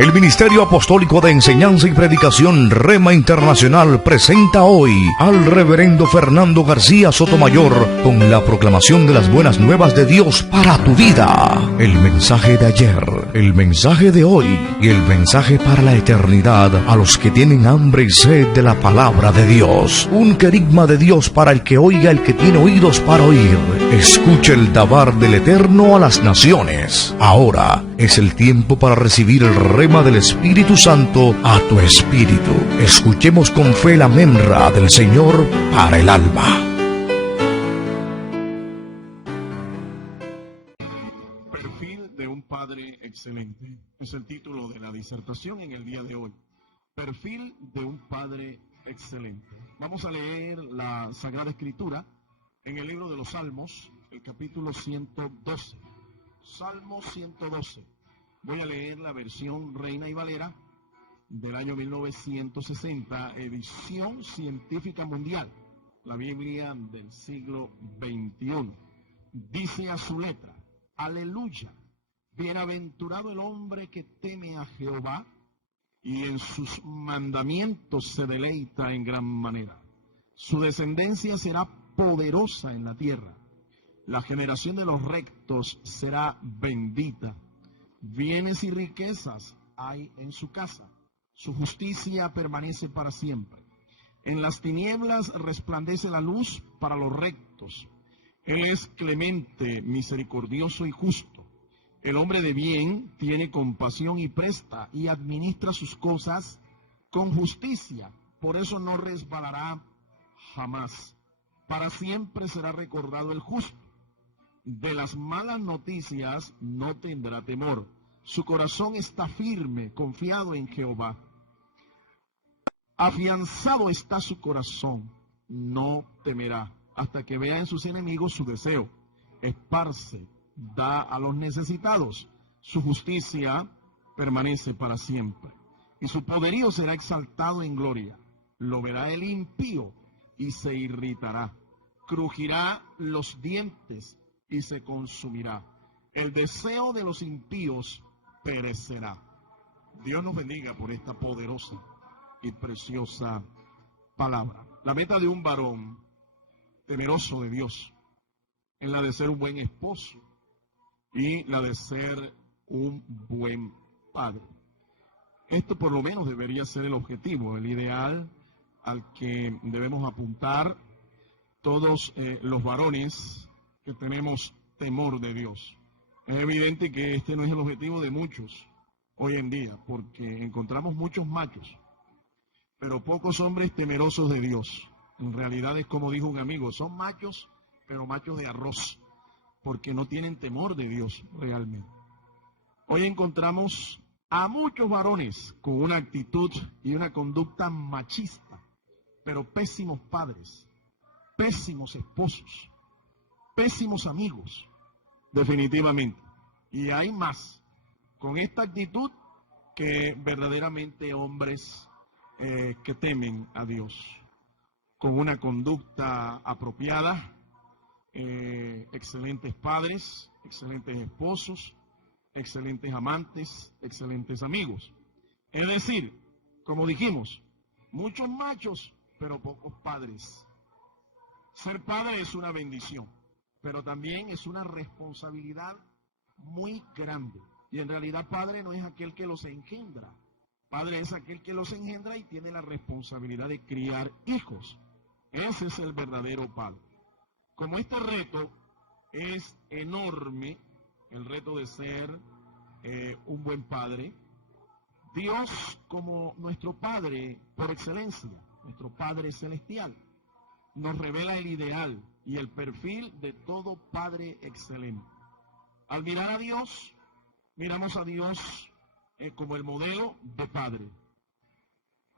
El Ministerio Apostólico de Enseñanza y Predicación Rema Internacional presenta hoy al Reverendo Fernando García Sotomayor con la proclamación de las buenas nuevas de Dios para tu vida. El mensaje de ayer, el mensaje de hoy y el mensaje para la eternidad a los que tienen hambre y sed de la palabra de Dios. Un querigma de Dios para el que oiga, el que tiene oídos para oír. Escuche el dabar del Eterno a las naciones. Ahora es el tiempo para recibir el rema del Espíritu Santo a tu espíritu. Escuchemos con fe la memra del Señor para el alma. Perfil de un padre excelente. Es el título de la disertación en el día de hoy. Perfil de un padre excelente. Vamos a leer la Sagrada Escritura en el libro de los Salmos, el capítulo 112. Salmo 112. Voy a leer la versión Reina y Valera del año 1960, edición científica mundial, la Biblia del siglo XXI. Dice a su letra: Aleluya, bienaventurado el hombre que teme a Jehová y en sus mandamientos se deleita en gran manera. Su descendencia será poderosa en la tierra. La generación de los rectos será bendita. Bienes y riquezas hay en su casa. Su justicia permanece para siempre. En las tinieblas resplandece la luz para los rectos. Él es clemente, misericordioso y justo. El hombre de bien tiene compasión y presta y administra sus cosas con justicia. Por eso no resbalará jamás. Para siempre será recordado el justo. De las malas noticias no tendrá temor. Su corazón está firme, confiado en Jehová. Afianzado está su corazón, no temerá, hasta que vea en sus enemigos su deseo. Esparce, da a los necesitados. Su justicia permanece para siempre. Y su poderío será exaltado en gloria. Lo verá el impío y se irritará. Crujirá los dientes y se consumirá. El deseo de los impíos perecerá. Dios nos bendiga por esta poderosa y preciosa palabra. La meta de un varón temeroso de Dios es la de ser un buen esposo y la de ser un buen padre. Esto por lo menos debería ser el objetivo, el ideal al que debemos apuntar todos los varones que tenemos temor de Dios. Es evidente que este no es el objetivo de muchos hoy en día, porque encontramos muchos machos, pero pocos hombres temerosos de Dios. En realidad es como dijo un amigo, son machos, pero machos de arroz, porque no tienen temor de Dios realmente. Hoy encontramos a muchos varones con una actitud y una conducta machista, pero pésimos padres, pésimos esposos, pésimos amigos, definitivamente. Y hay más con esta actitud que verdaderamente hombres que temen a Dios, con una conducta apropiada, excelentes padres, excelentes esposos, excelentes amantes, excelentes amigos. Es decir, como dijimos, muchos machos, pero pocos padres. Ser padre es una bendición, pero también es una responsabilidad muy grande. Y en realidad padre no es aquel que los engendra. Padre es aquel que los engendra y tiene la responsabilidad de criar hijos. Ese es el verdadero padre. Como este reto es enorme, el reto de ser un buen padre, Dios como nuestro Padre por excelencia, nuestro Padre celestial, nos revela el ideal y el perfil de todo padre excelente. Al mirar a Dios, miramos a Dios como el modelo de padre.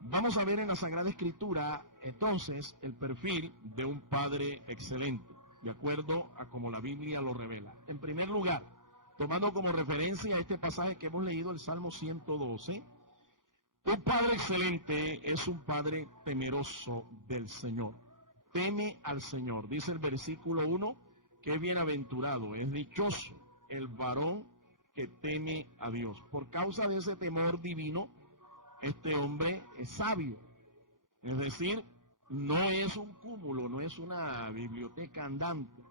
Vamos a ver en la Sagrada Escritura, entonces, el perfil de un padre excelente, de acuerdo a como la Biblia lo revela. En primer lugar, tomando como referencia este pasaje que hemos leído, el Salmo 112, un padre excelente es un padre temeroso del Señor. Teme al Señor. Dice el versículo 1 que es bienaventurado, es dichoso el varón que teme a Dios. Por causa de ese temor divino, este hombre es sabio. Es decir, no es un cúmulo, no es una biblioteca andante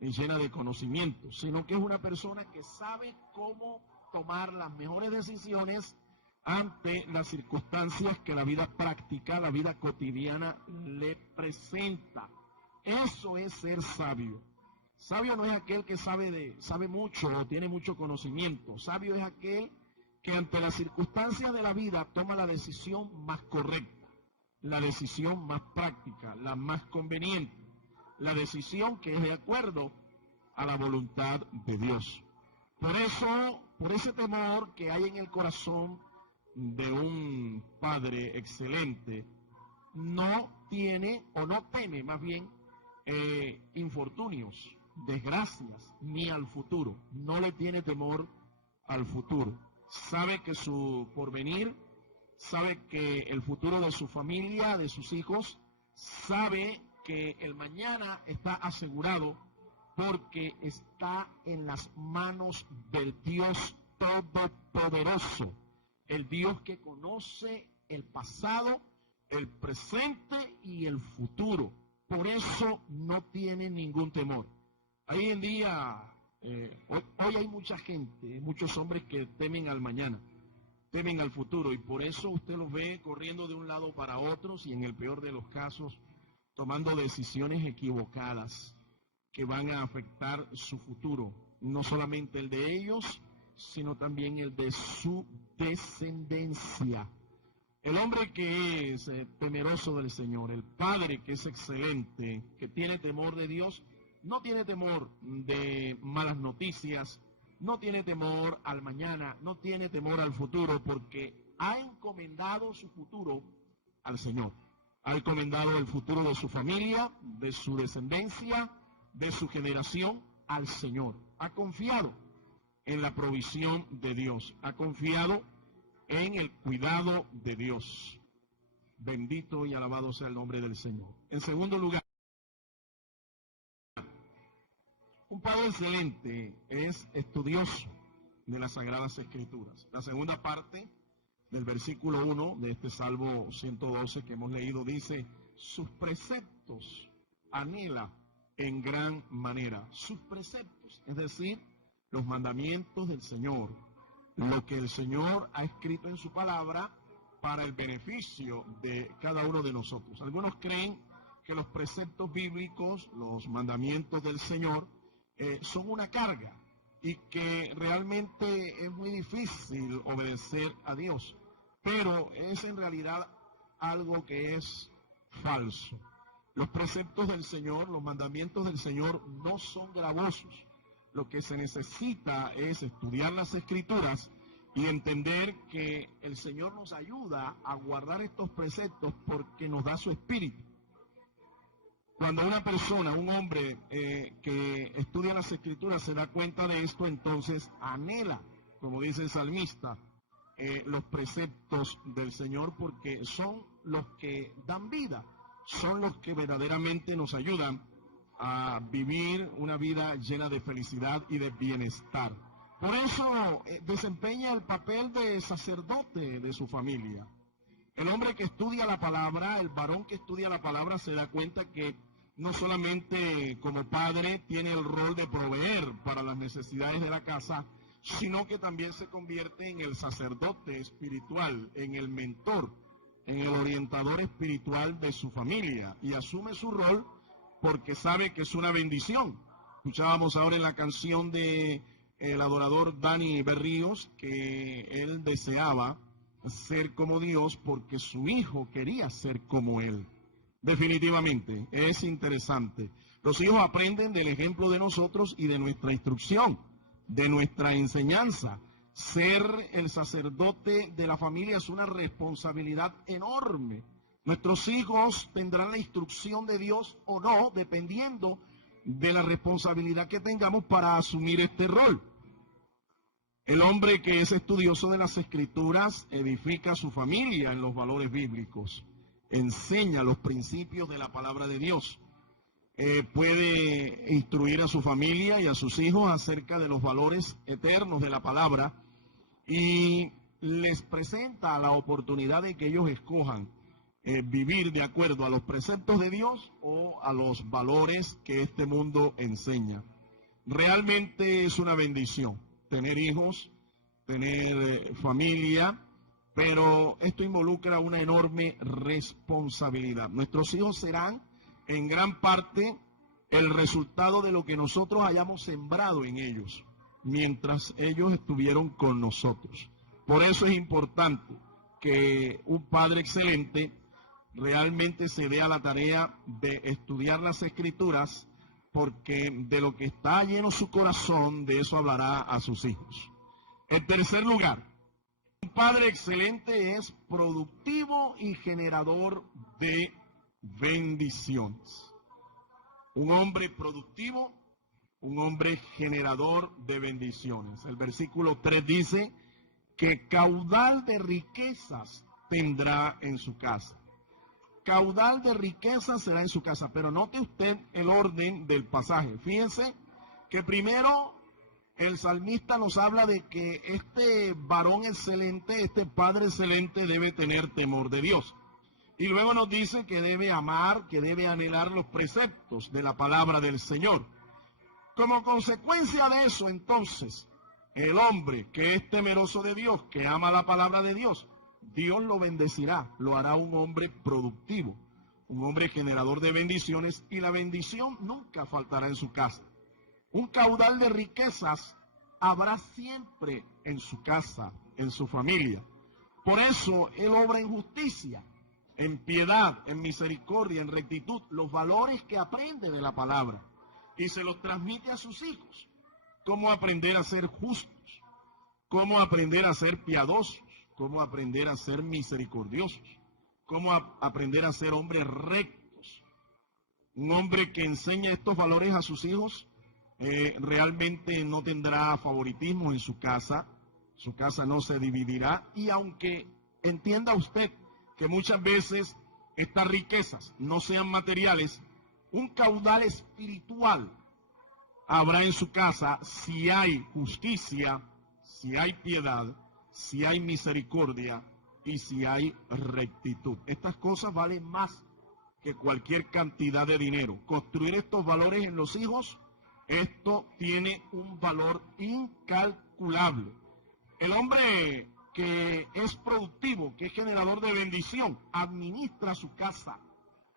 llena de conocimientos, sino que es una persona que sabe cómo tomar las mejores decisiones ante las circunstancias que la vida práctica, la vida cotidiana le presenta. Eso es ser sabio. Sabio no es aquel que sabe mucho o tiene mucho conocimiento. Sabio es aquel que ante las circunstancias de la vida toma la decisión más correcta, la decisión más práctica, la más conveniente, la decisión que es de acuerdo a la voluntad de Dios. Por eso, por ese temor que hay en el corazón de un padre excelente, no tiene o no teme más bien infortunios, desgracias, ni al futuro. No le tiene temor al futuro. Sabe que su porvenir, sabe que el futuro de su familia, de sus hijos, sabe que el mañana está asegurado porque está en las manos del Dios Todopoderoso, el Dios que conoce el pasado, el presente y el futuro. Por eso no tiene ningún temor. Hoy en día, hoy hay mucha gente, muchos hombres que temen al mañana, temen al futuro, y por eso usted los ve corriendo de un lado para otro y en el peor de los casos tomando decisiones equivocadas que van a afectar su futuro, no solamente el de ellos, sino también el de su descendencia. El hombre que es temeroso del Señor, el padre que es excelente, que tiene temor de Dios, no tiene temor de malas noticias, no tiene temor al mañana, no tiene temor al futuro, porque ha encomendado su futuro al Señor. Ha encomendado el futuro de su familia, de su descendencia, de su generación al Señor. Ha confiado en la provisión de Dios, ha confiado en el cuidado de Dios. Bendito y alabado sea el nombre del Señor. En segundo lugar, un padre excelente es estudioso de las Sagradas Escrituras. La segunda parte del versículo 1 de este Salmo 112 que hemos leído dice: sus preceptos anhela en gran manera. Sus preceptos, es decir, los mandamientos del Señor, lo que el Señor ha escrito en su palabra para el beneficio de cada uno de nosotros. Algunos creen que los preceptos bíblicos, los mandamientos del Señor, son una carga y que realmente es muy difícil obedecer a Dios, pero es en realidad algo que es falso. Los preceptos del Señor, los mandamientos del Señor no son gravosos. Lo que se necesita es estudiar las Escrituras y entender que el Señor nos ayuda a guardar estos preceptos porque nos da su espíritu. Cuando una persona, un hombre que estudia las Escrituras se da cuenta de esto, entonces anhela, como dice el salmista, los preceptos del Señor, porque son los que dan vida, son los que verdaderamente nos ayudan a vivir una vida llena de felicidad y de bienestar. Por eso desempeña el papel de sacerdote de su familia. El hombre que estudia la palabra, el varón que estudia la palabra, se da cuenta que no solamente como padre tiene el rol de proveer para las necesidades de la casa, sino que también se convierte en el sacerdote espiritual, en el mentor, en el orientador espiritual de su familia, y asume su rol porque sabe que es una bendición. Escuchábamos ahora en la canción de el adorador Dani Berríos que él deseaba ser como Dios porque su hijo quería ser como él. Definitivamente, es interesante. Los hijos aprenden del ejemplo de nosotros y de nuestra instrucción, de nuestra enseñanza. Ser el sacerdote de la familia es una responsabilidad enorme. Nuestros hijos tendrán la instrucción de Dios o no, dependiendo de la responsabilidad que tengamos para asumir este rol. El hombre que es estudioso de las Escrituras edifica su familia en los valores bíblicos, enseña los principios de la palabra de Dios. puede instruir a su familia y a sus hijos acerca de los valores eternos de la palabra y les presenta la oportunidad de que ellos escojan vivir de acuerdo a los preceptos de Dios o a los valores que este mundo enseña. Realmente es una bendición tener hijos, tener familia, pero esto involucra una enorme responsabilidad. Nuestros hijos serán en gran parte el resultado de lo que nosotros hayamos sembrado en ellos, mientras ellos estuvieron con nosotros. Por eso es importante que un padre excelente realmente se dé a la tarea de estudiar las Escrituras, porque de lo que está lleno su corazón, de eso hablará a sus hijos. En tercer lugar, un padre excelente es productivo y generador de bendiciones. Un hombre productivo, un hombre generador de bendiciones. El versículo 3 dice que caudal de riquezas tendrá en su casa. Caudal de riquezas será en su casa. Pero note usted el orden del pasaje. Fíjense que primero el salmista nos habla de que este varón excelente, este padre excelente debe tener temor de Dios. Y luego nos dice que debe amar, que debe anhelar los preceptos de la palabra del Señor. Como consecuencia de eso, entonces, el hombre que es temeroso de Dios, que ama la palabra de Dios, Dios lo bendecirá, lo hará un hombre productivo, un hombre generador de bendiciones, y la bendición nunca faltará en su casa. Un caudal de riquezas habrá siempre en su casa, en su familia. Por eso él obra en justicia, en piedad, en misericordia, en rectitud, los valores que aprende de la palabra, y se los transmite a sus hijos. Cómo aprender a ser justos, cómo aprender a ser piadosos, cómo aprender a ser misericordiosos, cómo aprender a ser hombres rectos. Un hombre que enseña estos valores a sus hijos realmente no tendrá favoritismo en su casa no se dividirá, y aunque entienda usted que muchas veces estas riquezas no sean materiales, un caudal espiritual habrá en su casa si hay justicia, si hay piedad, si hay misericordia y si hay rectitud. Estas cosas valen más que cualquier cantidad de dinero. Construir estos valores en los hijos, esto tiene un valor incalculable. El hombre que es productivo, que es generador de bendición, administra su casa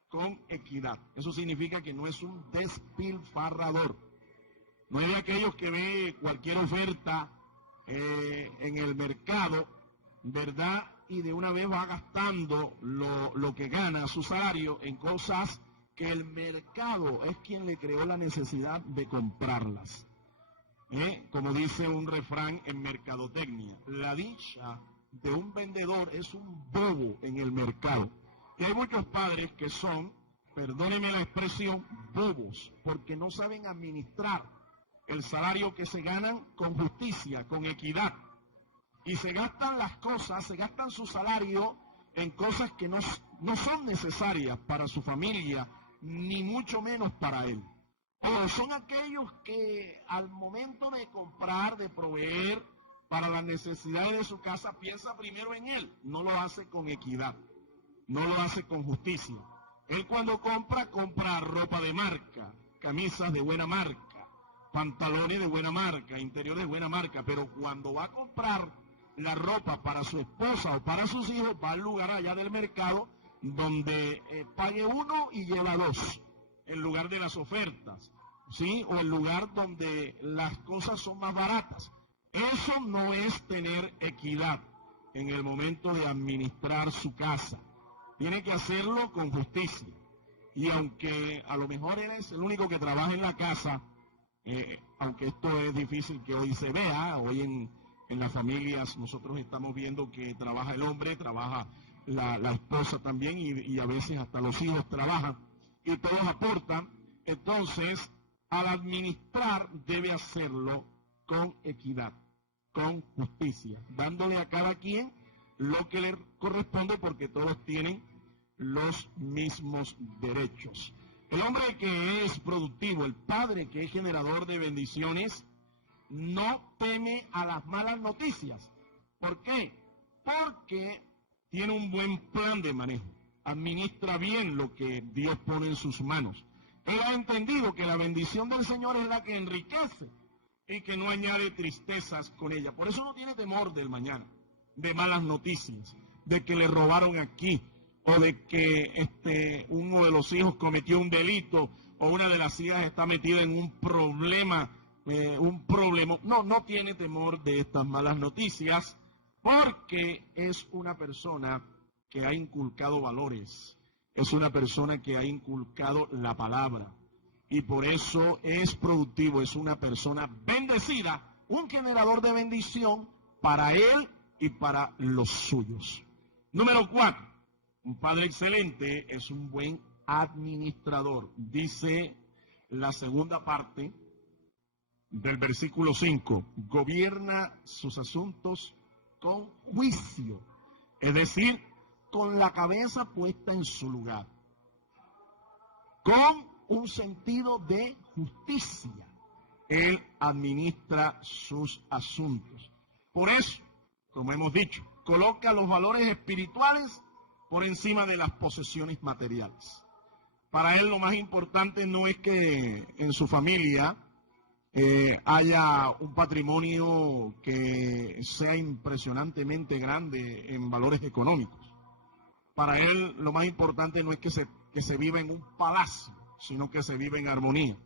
con equidad. Eso significa que no es un despilfarrador. No es de aquellos que ve cualquier oferta en el mercado, ¿verdad? Y de una vez va gastando lo que gana, su salario, en cosas que el mercado es quien le creó la necesidad de comprarlas. Como dice un refrán en mercadotecnia, la dicha de un vendedor es un bobo en el mercado. Y hay muchos padres que son, perdónenme la expresión, bobos, porque no saben administrar el salario que se ganan con justicia, con equidad. Y se gastan las cosas, se gastan su salario en cosas que no son necesarias para su familia, ni mucho menos para él. O son aquellos que al momento de comprar, de proveer para las necesidades de su casa, piensa primero en él. No lo hace con equidad, no lo hace con justicia. Él cuando compra ropa de marca, camisas de buena marca, pantalones de buena marca, interiores de buena marca, pero cuando va a comprar la ropa para su esposa o para sus hijos, va al lugar allá del mercado donde pague uno y lleva dos, en lugar de las ofertas, ¿sí? O el lugar donde las cosas son más baratas. Eso no es tener equidad en el momento de administrar su casa. Tiene que hacerlo con justicia. Y aunque a lo mejor él es el único que trabaja en la casa, aunque esto es difícil que hoy se vea, hoy en las familias nosotros estamos viendo que trabaja el hombre, trabaja la esposa también, y a veces hasta los hijos trabajan, y todos aportan. Entonces, al administrar debe hacerlo con equidad, con justicia, dándole a cada quien lo que le corresponde, porque todos tienen los mismos derechos. El hombre que es productivo, el padre que es generador de bendiciones, no teme a las malas noticias. ¿Por qué? Porque tiene un buen plan de manejo. Administra bien lo que Dios pone en sus manos. Él ha entendido que la bendición del Señor es la que enriquece y que no añade tristezas con ella. Por eso no tiene temor del mañana, de malas noticias, de que le robaron aquí, o de que uno de los hijos cometió un delito, o una de las hijas está metida en un problema, No tiene temor de estas malas noticias, porque es una persona que ha inculcado valores, es una persona que ha inculcado la palabra, y por eso es productivo, es una persona bendecida, un generador de bendición para él y para los suyos. Número 4, un padre excelente es un buen administrador. Dice la segunda parte del versículo 5, gobierna sus asuntos con juicio, es decir, con la cabeza puesta en su lugar, con un sentido de justicia. Él administra sus asuntos. Por eso, como hemos dicho, coloca los valores espirituales por encima de las posesiones materiales. Para él lo más importante no es que en su familia haya un patrimonio que sea impresionantemente grande en valores económicos. Para él lo más importante no es que se viva en un palacio, sino que se vive en armonía.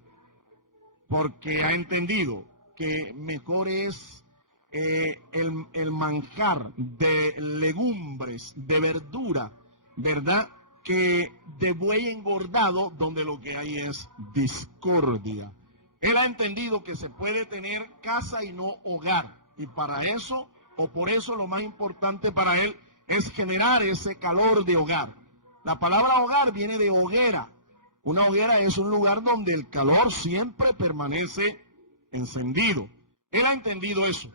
Porque ha entendido que mejor es el manjar de legumbres, de verdura, ¿verdad?, que de buey engordado, donde lo que hay es discordia. Él ha entendido que se puede tener casa y no hogar, y para eso, o por eso, lo más importante para él es generar ese calor de hogar. La palabra hogar viene de hoguera. Una hoguera es un lugar donde el calor siempre permanece encendido. Él ha entendido eso.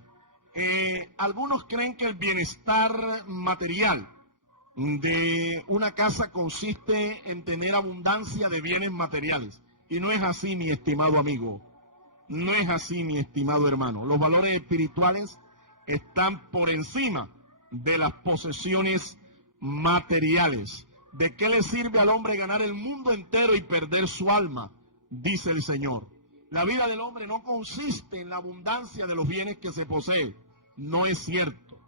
Algunos creen que el bienestar material de una casa consiste en tener abundancia de bienes materiales. Y no es así, mi estimado amigo. No es así, mi estimado hermano. Los valores espirituales están por encima de las posesiones materiales. ¿De qué le sirve al hombre ganar el mundo entero y perder su alma?, dice el Señor. La vida del hombre no consiste en la abundancia de los bienes que se posee. No es cierto.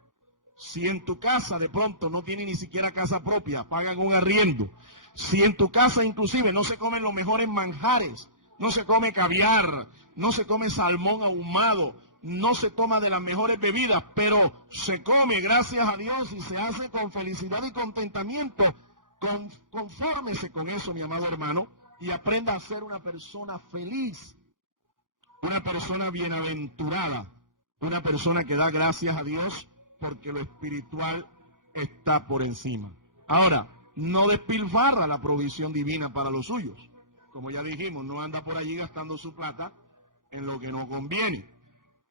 Si en tu casa de pronto no tiene ni siquiera casa propia, pagan un arriendo. Si en tu casa inclusive no se comen los mejores manjares, no se come caviar, no se come salmón ahumado, no se toma de las mejores bebidas, pero se come, gracias a Dios, y se hace con felicidad y contentamiento, confórmese con eso, mi amado hermano, y aprenda a ser una persona feliz, una persona bienaventurada, una persona que da gracias a Dios porque lo espiritual está por encima. Ahora, no despilfarra la provisión divina para los suyos. Como ya dijimos, no anda por allí gastando su plata en lo que no conviene.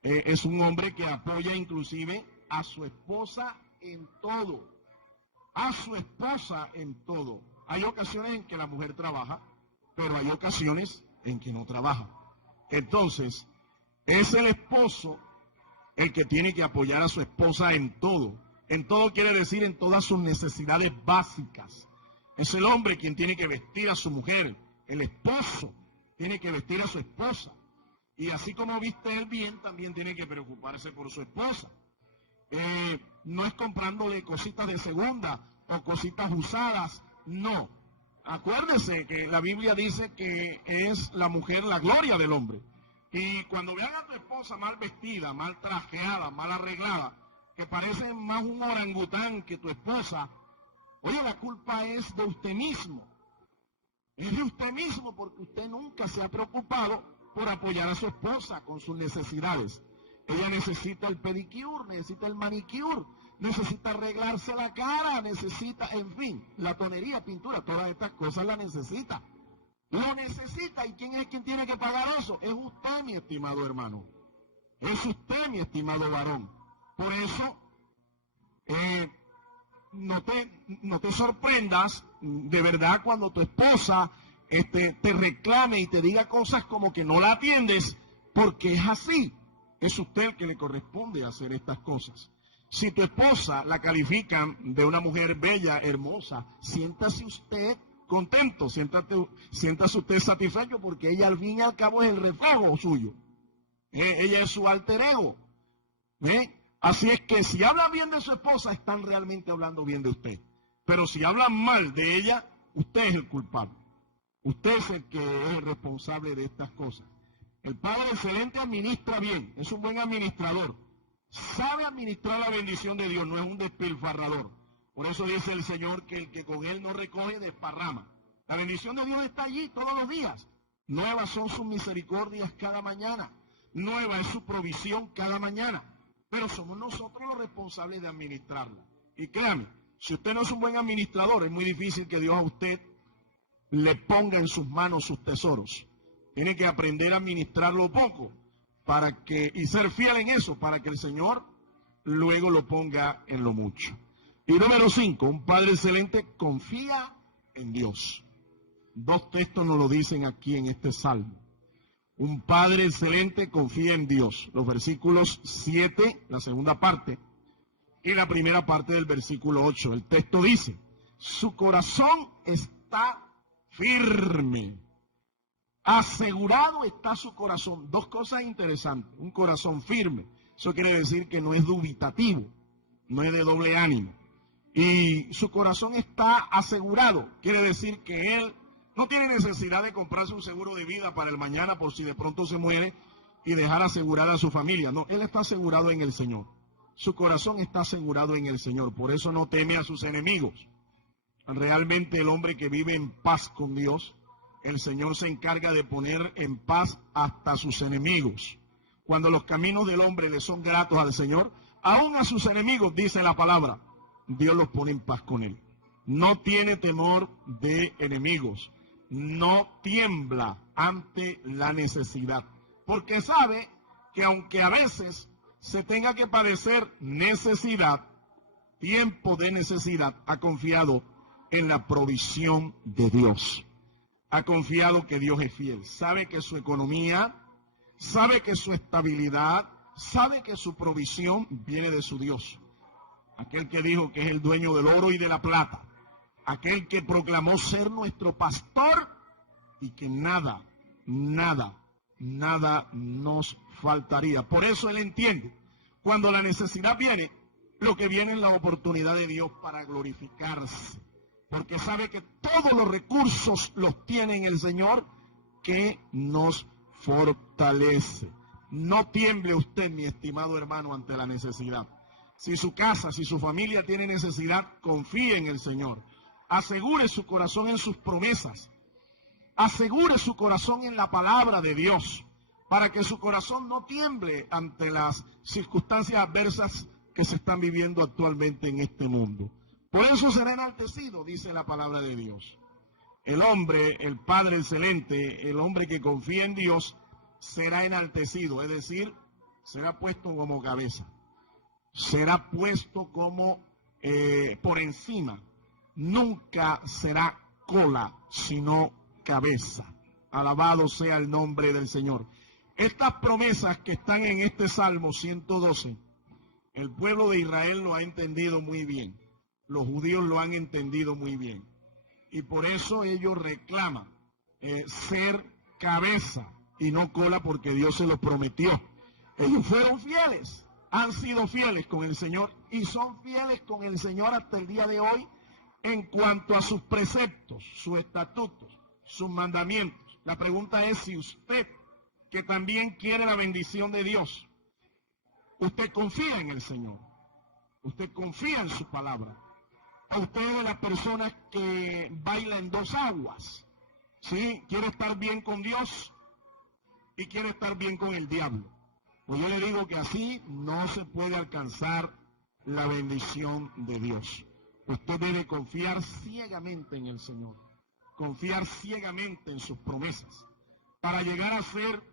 Es un hombre que apoya inclusive a su esposa en todo. A su esposa en todo. Hay ocasiones en que la mujer trabaja, pero hay ocasiones en que no trabaja. Entonces, es el esposo el que tiene que apoyar a su esposa en todo. En todo quiere decir en todas sus necesidades básicas. Es el hombre quien tiene que vestir a su mujer. El esposo tiene que vestir a su esposa. Y así como viste él bien, también tiene que preocuparse por su esposa. No es comprándole cositas de segunda o cositas usadas, no. Acuérdese que la Biblia dice que es la mujer la gloria del hombre. Y cuando vean a tu esposa mal vestida, mal trajeada, mal arreglada, que parece más un orangután que tu esposa, oye, la culpa es de usted mismo. Es de usted mismo porque usted nunca se ha preocupado por apoyar a su esposa con sus necesidades. Ella necesita el pedicure, necesita el manicure, necesita arreglarse la cara, necesita, en fin, la tonería, pintura, todas estas cosas la necesita. Lo necesita, ¿y quién es quien tiene que pagar eso? Es usted, mi estimado hermano. Es usted, mi estimado varón. Por eso, no te sorprendas de verdad cuando tu esposa te reclame y te diga cosas como que no la atiendes, porque es así. Es usted el que le corresponde hacer estas cosas. Si tu esposa la califican de una mujer bella, hermosa, siéntase usted contento, siéntase usted satisfecho, porque ella al fin y al cabo es el reflejo suyo. Ella es su alter ego. Así es que si hablan bien de su esposa, están realmente hablando bien de usted. Pero si hablan mal de ella, usted es el culpable. Usted es el que es el responsable de estas cosas. El Padre Excelente administra bien, es un buen administrador. Sabe administrar la bendición de Dios, no es un despilfarrador. Por eso dice el Señor que el que con él no recoge, desparrama. La bendición de Dios está allí todos los días. Nuevas son sus misericordias cada mañana. Nueva es su provisión cada mañana. Pero somos nosotros los responsables de administrarla. Y créame, si usted no es un buen administrador, es muy difícil que Dios a usted le ponga en sus manos sus tesoros. Tiene que aprender a administrarlo poco y ser fiel en eso, para que el Señor luego lo ponga en lo mucho. Y número 5, un Padre Excelente confía en Dios. 2 textos nos lo dicen aquí en este salmo. Un Padre Excelente confía en Dios. Los versículos 7, la segunda parte, y la primera parte del versículo 8. El texto dice: su corazón está firme. Asegurado está su corazón. 2 cosas interesantes. Un corazón firme. Eso quiere decir que no es dubitativo, no es de doble ánimo. Y su corazón está asegurado. Quiere decir que él no tiene necesidad de comprarse un seguro de vida para el mañana por si de pronto se muere y dejar asegurada a su familia. No, él está asegurado en el Señor. Su corazón está asegurado en el Señor. Por eso no teme a sus enemigos. Realmente el hombre que vive en paz con Dios, el Señor se encarga de poner en paz hasta sus enemigos. Cuando los caminos del hombre le son gratos al Señor, aún a sus enemigos, dice la palabra, Dios los pone en paz con él. No tiene temor de enemigos. No tiembla ante la necesidad. Porque sabe que aunque a veces se tenga que padecer necesidad, tiempo de necesidad, ha confiado en la provisión de Dios. Ha confiado que Dios es fiel. Sabe que su economía, sabe que su estabilidad, sabe que su provisión viene de su Dios. Aquel que dijo que es el dueño del oro y de la plata. Aquel que proclamó ser nuestro pastor y que nada nos faltaría. Por eso él entiende, cuando la necesidad viene, lo que viene es la oportunidad de Dios para glorificarse. Porque sabe que todos los recursos los tiene en el Señor, que nos fortalece. No tiemble usted, mi estimado hermano, ante la necesidad. Si su casa, si su familia tiene necesidad, confíe en el Señor. Asegure su corazón en sus promesas. Asegure su corazón en la palabra de Dios, para que su corazón no tiemble ante las circunstancias adversas que se están viviendo actualmente en este mundo. Por eso será enaltecido, dice la palabra de Dios. El hombre, el Padre Excelente, el hombre que confía en Dios, será enaltecido, es decir, será puesto como cabeza. Será puesto como por encima. Nunca será cola, sino cabeza. Alabado sea el nombre del Señor. Estas promesas que están en este Salmo 112, el pueblo de Israel lo ha entendido muy bien. Los judíos lo han entendido muy bien. Y por eso ellos reclaman ser cabeza y no cola, porque Dios se lo prometió. Ellos fueron fieles, han sido fieles con el Señor y son fieles con el Señor hasta el día de hoy en cuanto a sus preceptos, sus estatutos, sus mandamientos. La pregunta es si usted, que también quiere la bendición de Dios, usted confía en el Señor, usted confía en su palabra. A usted es de las personas que baila en 2 aguas, ¿sí? Quiere estar bien con Dios y quiere estar bien con el diablo. Pues yo le digo que así no se puede alcanzar la bendición de Dios. Usted debe confiar ciegamente en el Señor, confiar ciegamente en sus promesas. Para llegar a ser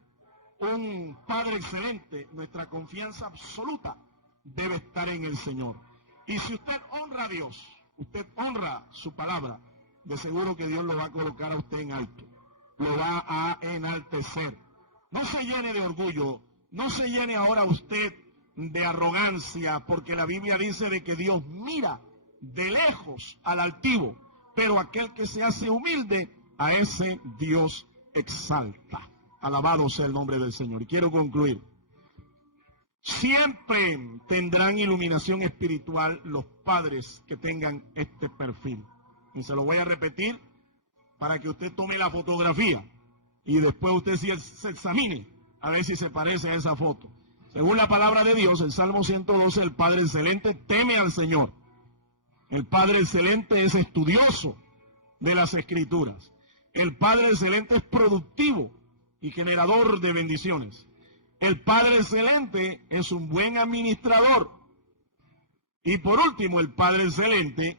un Padre Excelente, nuestra confianza absoluta debe estar en el Señor. Y si usted honra a Dios, usted honra su palabra, de seguro que Dios lo va a colocar a usted en alto, lo va a enaltecer. No se llene de orgullo, no se llene ahora usted de arrogancia, porque la Biblia dice de que Dios mira de lejos al altivo, pero aquel que se hace humilde, a ese Dios exalta. Alabado sea el nombre del Señor. Y quiero concluir. Siempre tendrán iluminación espiritual los padres que tengan este perfil. Y se lo voy a repetir para que usted tome la fotografía y después usted se examine a ver si se parece a esa foto. Según la palabra de Dios, el Salmo 112, el Padre Excelente teme al Señor. El Padre Excelente es estudioso de las Escrituras. El Padre Excelente es productivo y generador de bendiciones. El Padre Excelente es un buen administrador. Y por último, el Padre Excelente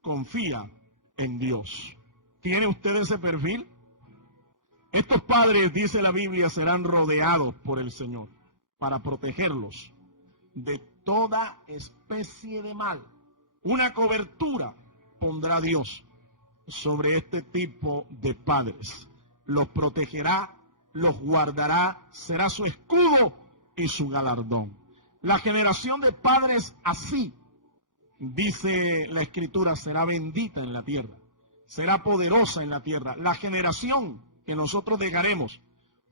confía en Dios. ¿Tiene usted ese perfil? Estos padres, dice la Biblia, serán rodeados por el Señor para protegerlos de toda especie de mal. Una cobertura pondrá Dios sobre este tipo de padres. Los protegerá, los guardará, será su escudo y su galardón. La generación de padres así, dice la Escritura, será bendita en la tierra, será poderosa en la tierra. La generación que nosotros dejaremos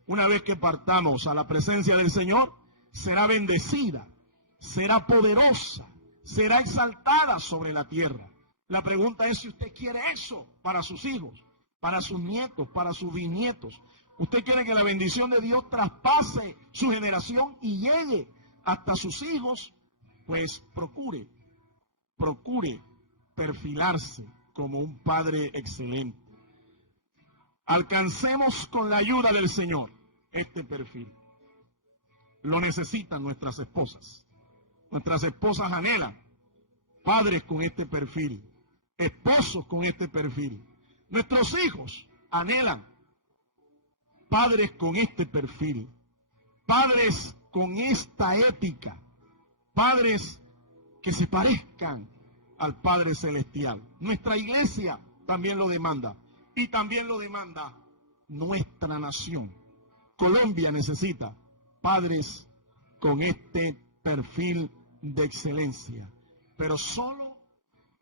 una vez que partamos a la presencia del Señor, será bendecida, será poderosa, será exaltada sobre la tierra. La pregunta es si usted quiere eso para sus hijos, para sus nietos, para sus bisnietos. Usted quiere que la bendición de Dios traspase su generación y llegue hasta sus hijos, pues procure perfilarse como un padre excelente. Alcancemos con la ayuda del Señor este perfil. Lo necesitan nuestras esposas. Nuestras esposas anhelan padres con este perfil, esposos con este perfil. Nuestros hijos anhelan padres con este perfil, padres con esta ética, padres que se parezcan al Padre Celestial. Nuestra iglesia también lo demanda y también lo demanda nuestra nación. Colombia necesita padres con este perfil de excelencia, pero solo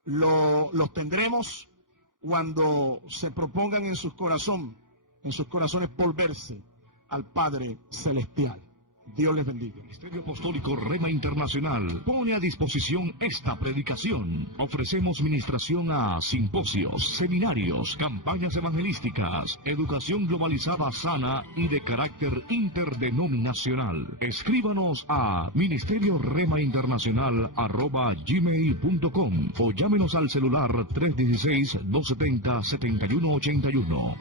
los tendremos cuando se propongan en sus corazones volverse al Padre Celestial. Dios les bendiga. El Ministerio Apostólico Rema Internacional pone a disposición esta predicación. Ofrecemos ministración a simposios, seminarios, campañas evangelísticas, educación globalizada sana y de carácter interdenominacional. Escríbanos a ministerio-rema-internacional@gmail.com o llámenos al celular 316-270-7181.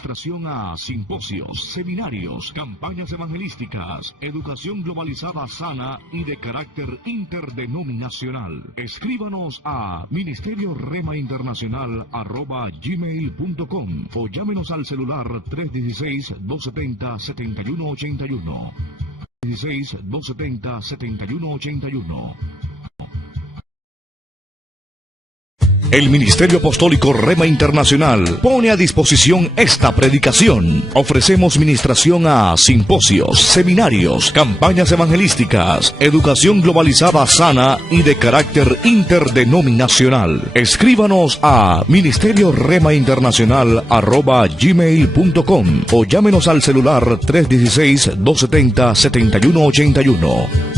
Administración a simposios, seminarios, campañas evangelísticas, educación globalizada sana y de carácter interdenominacional. Escríbanos a ministerio-rema-internacional@gmail.com o llámenos al celular 316-270-7181. 316-270-7181. El Ministerio Apostólico Rema Internacional pone a disposición esta predicación. Ofrecemos ministración a simposios, seminarios, campañas evangelísticas, educación globalizada sana y de carácter interdenominacional. Escríbanos a ministerio-rema-internacional@gmail.com o llámenos al celular 316-270-7181.